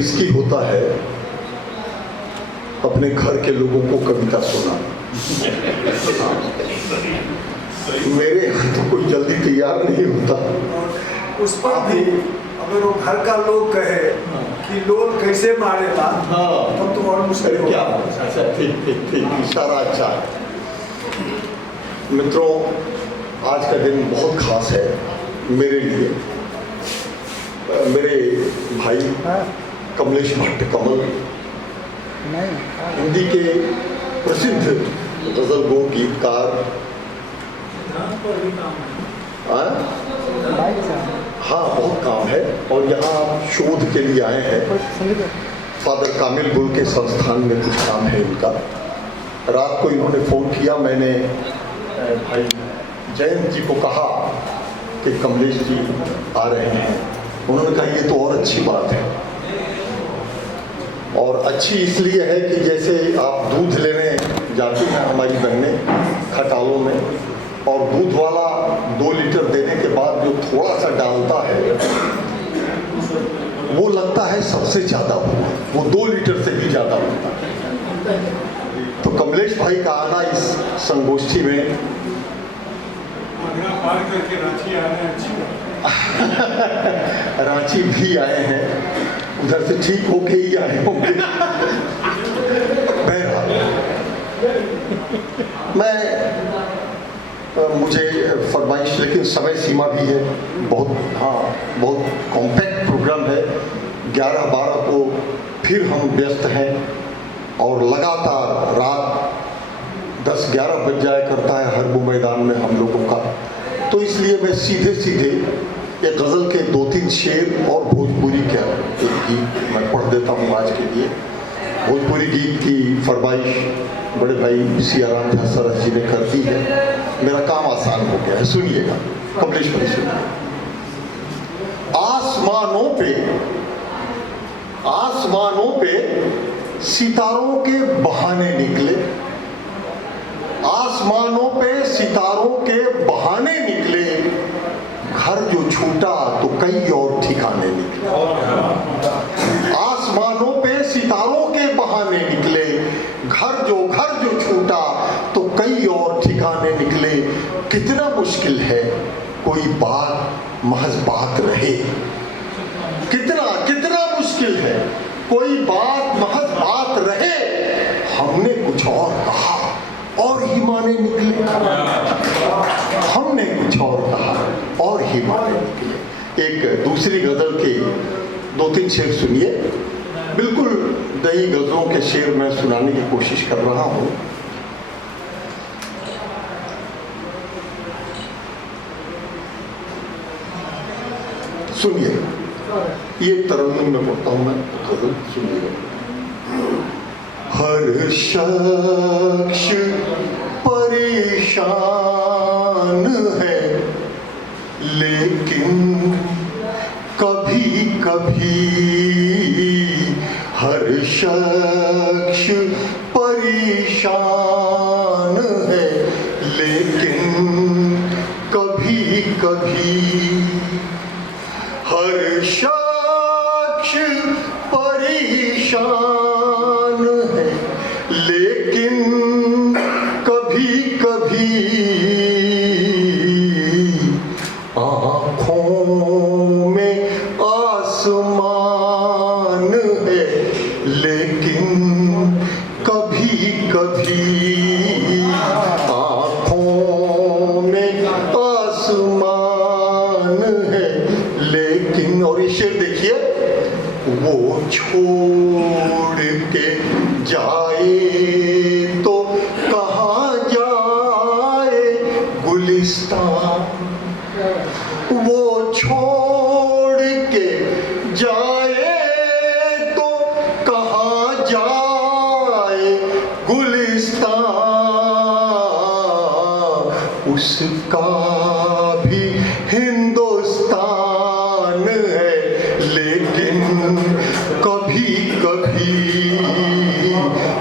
Risky होता है अपने घर के लोगों को कविता सुनाना। मेरे यहाँ तो कोई जल्दी तैयार नहीं होता। उस पर भी अगर वो घर का लोग कहे कि लोल कैसे मारेगा, तब तो और मुश्किल क्या? होगा। अच्छा, ठीक, इशारा अच्छा है। मित्रों, आज का दिन बहुत खास है मेरे लिए। मेरे भाई कमलेश भट्ट कमल हिंदी के प्रसिद्ध गजल गो गीतकार, हाँ बहुत काम है, और यहाँ शोध के लिए आए हैं। फादर कामिल गुल के संस्थान में कुछ काम है इनका। रात को इन्होंने फ़ोन किया, मैंने भाई जयंत जी को कहा कि कमलेश जी आ रहे हैं। उन्होंने कहा ये तो और अच्छी बात है, और अच्छी इसलिए है कि जैसे आप दूध लेने जाती हैं हमारी बहनें खटालों में, और दूध वाला 2 लीटर देने के बाद जो थोड़ा सा डालता है वो लगता है सबसे ज़्यादा हुआ, वो 2 लीटर से भी ज़्यादा होता है। तो कमलेश भाई का आना इस संगोष्ठी में रांची भी आए हैं, उधर से ठीक होके ही आए होंगे। मुझे फरमाइश, लेकिन समय सीमा भी है बहुत, बहुत कॉम्पैक्ट प्रोग्राम है। 11-12 को फिर हम व्यस्त हैं, और लगातार रात 10-11 बज जाया करता है हर वो मैदान में हम लोगों का। तो इसलिए मैं सीधे एक गज़ल के 2-3 शेर और भोजपुरी का एक गीत मैं पढ़ देता हूँ आज के लिए। भोजपुरी गीत की फरमाइश बड़े भाई सियाराम सरस जी ने कर दी है, मेरा काम आसान हो गया है। सुनिएगा, कमलेश भाई सुनिए। आसमानों पे सितारों के बहाने निकले, आसमानों पे सितारों के बहाने निकले, घर जो छूटा तो कई और ठिकाने निकले। आसमानों पे सितारों के बहाने निकले, घर जो छूटा तो कई और ठिकाने निकले। कितना मुश्किल है कोई बात महज बात रहे, कितना मुश्किल है कोई बात महज बात रहे। हमने कुछ और कहा और ही माने निकले, हमने कुछ और कहा और ही माने निकले। एक दूसरी गजल के 2-3 शेर सुनिए। बिल्कुल दही गजलों के शेर मैं सुनाने की कोशिश कर रहा हूँ। सुनिए, ये तरन्नुम में पढ़ता हूँ मैं, गजल सुनिए। हर शख्स परेशान है, लेकिन कभी कभी हर शख्स परेशान है, लेकिन कभी कभी हर शख्स परेशान है, लेकिन कभी कभी आँखों में आसमान है, लेकिन कभी कभी आँखों में आसमान है, लेकिन। और ये शेर देखिए, वो छोड़ के जाए तो कहाँ जाए गुलिस्तान, वो छोड़ के जाए तो कहाँ जाए गुलिस्तान, उसका भी हिंदुस्तान है, लेकिन कभी कभी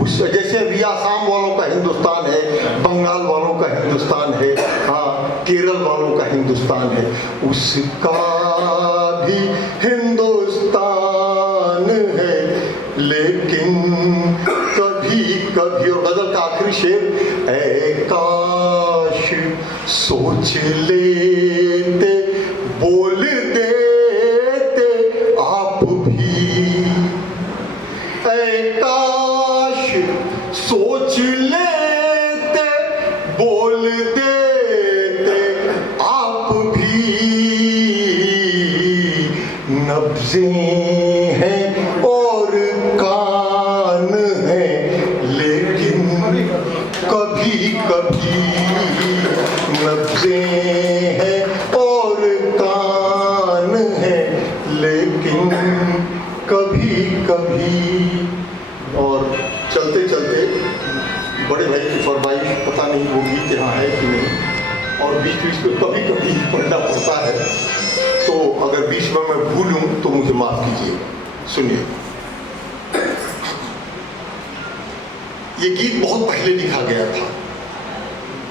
उस, जैसे भी आसाम वालों का हिंदुस्तान है, बंगाल वालों का हिंदुस्तान है, हाँ केरल वालों का हिंदुस्तान है, उसका भी हिंदुस्तान है, लेकिन कभी कभी, और गजल का आखिरी शेर, ऐ काश सोच लेते बोल देते आप भी, ऐ काश सोच लेते बोल देते आप भी, नब्ज़ें हैं और कान हैं लेकिन कभी कभी, नब्ज़ें हैं और कान हैं लेकिन कभी कभी। और चलते चलते बड़े भाई की फरमाइश, पता नहीं वो गीत यहाँ है कि नहीं, और बीच बीच में कभी कभी पढ़ना पड़ता है, तो अगर बीच में मैं भूलूं तो मुझे माफ कीजिए। सुनिए, ये गीत बहुत पहले लिखा गया था।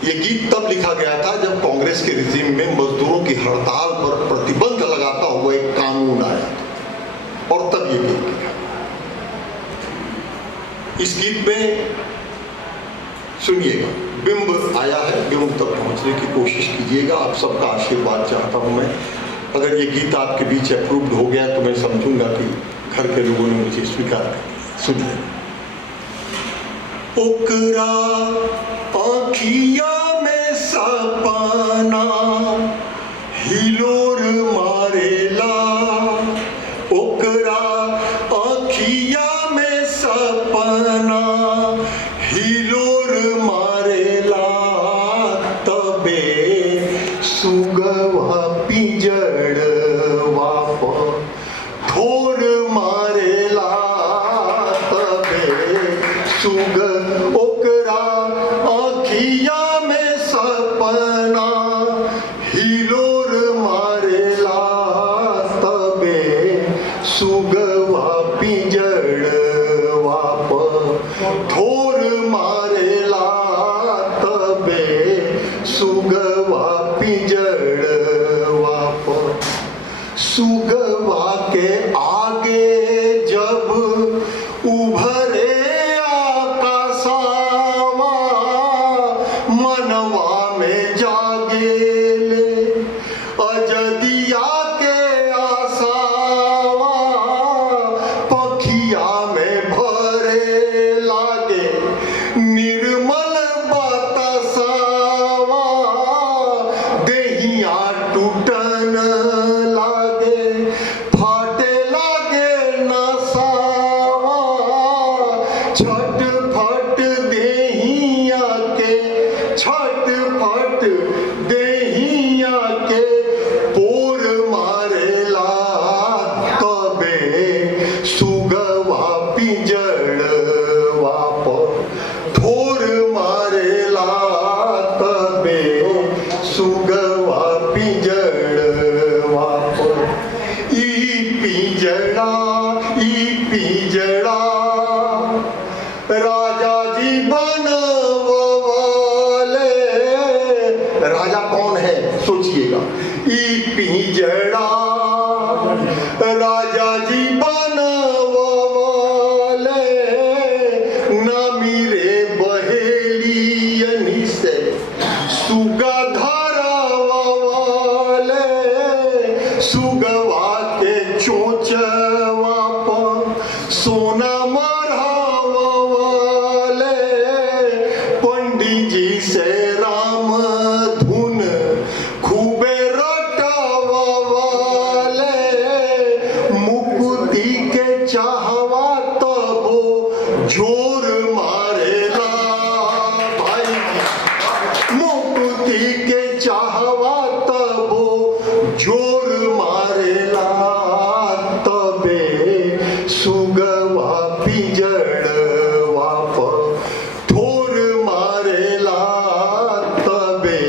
ये गीत तब लिखा गया था जब कांग्रेस के रिजीम में मजदूरों की हड़ताल पर प्रतिबंध लगाता हुआ एक कानून आया था, और तब ये गीत लिखा। इस गीत में सुनिएगा, बिंब आया है, बिंब तक पहुंचने की कोशिश कीजिएगा। आप सबका आशीर्वाद चाहता हूं मैं। अगर ये गीत आपके बीच अप्रूव्ड हो गया तो मैं समझूंगा कि घर के लोगों ने मुझे स्वीकार कर लिया। सुनिए। ओकरा आँखिया में सपना हिलोर मारेला, ओकरा आँखिया में सपना हिलोर मारेला, तबे सुगवा पिंजड़वा पर ठोर मारेला, तबे सुग ओकरा आँखिया में सपना हिलोर मारेला, तबे सुगवा पिंजड़वा पर ठोर मारेला, तबे सुगवा पिंजड़वा पर। सुगवा के आगे जब उभरे आकाशवा, मनवा में जागेले अजदिया के आसावा, पखिया में भरे लागे निर्मल बतासावा, देहिया टूटन लागे फाटे लागे नसावा, छटफट देहिया के, छटफट देहिया के पोर मारेला, तबे सुगवा पिंजड़वा पर ठोर मारेला, तबे सुगवा पिंजड़वा पर। ई पिंजड़ा राजा जी बनवले, राजा कौन है सोचिएगा। ई पिंजड़ा राजा जी बनवले, न मिले बहेलियन से सुगा धरवले, सुगवा के चोंचवा पर सोना मढ़वले, पंडित जी से राम धुन खूबे रटवले, मुकुति के चाहवा तबो जोर मारेला, भाई मुकुति के चाहवा तबो जोर मारेला, तबे सुगवा पिंजड़वा पर ठोर मारेला, तबे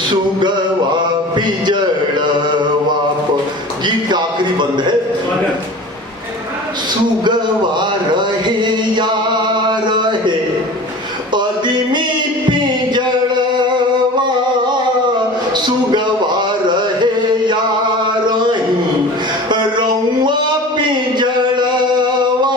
सुगवा पिंजड़वा पर। गीत का आखिरी बंद है। सुगवा रहे या रहे आदमी पिंजड़वा, सुगवा रहे या रही रउआ पिंजड़वा,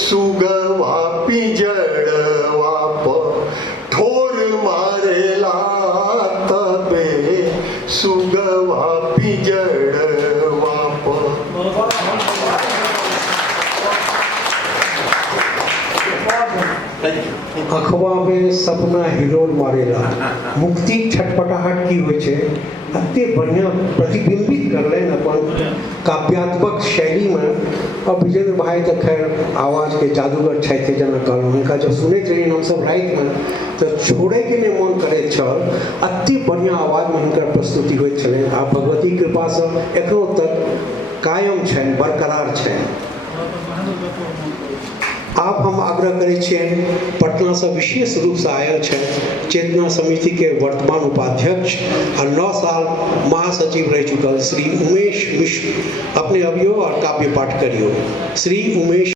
सुगवा पिंजड़वा पर ठोर मारेला तबे सुगवा पिंजड़वा पर। अखबा में सपना हिलोल मारेला मुक्ति छटपटाहट की होइ छै अते बढ़िया प्रतिबिंबित करलनि अपन काव्यात्मक शैली में। और विजेंद्र भाई तो खैर आवाज के जादूगर छथि जेना कहलहुँ, हुनका जब सुनैत रही हमसब राति में तो छोड़े के नहीं मन करैत छल, अति बढ़िया आवाज में हुनकर प्रस्तुति होइत छलनि। आ भगवती कृपा से एखनो तक कायम छनि, बरकरार छनि। आप हम आग्रह करै छियनि, पटना से विशेष रूप से आयल छथि चेतना समिति के वर्तमान उपाध्यक्ष और 9 साल महासचिव रह चुकल श्री उमेश मिश्र, अपने अभियो और काव्य पाठ करियो। श्री उमेश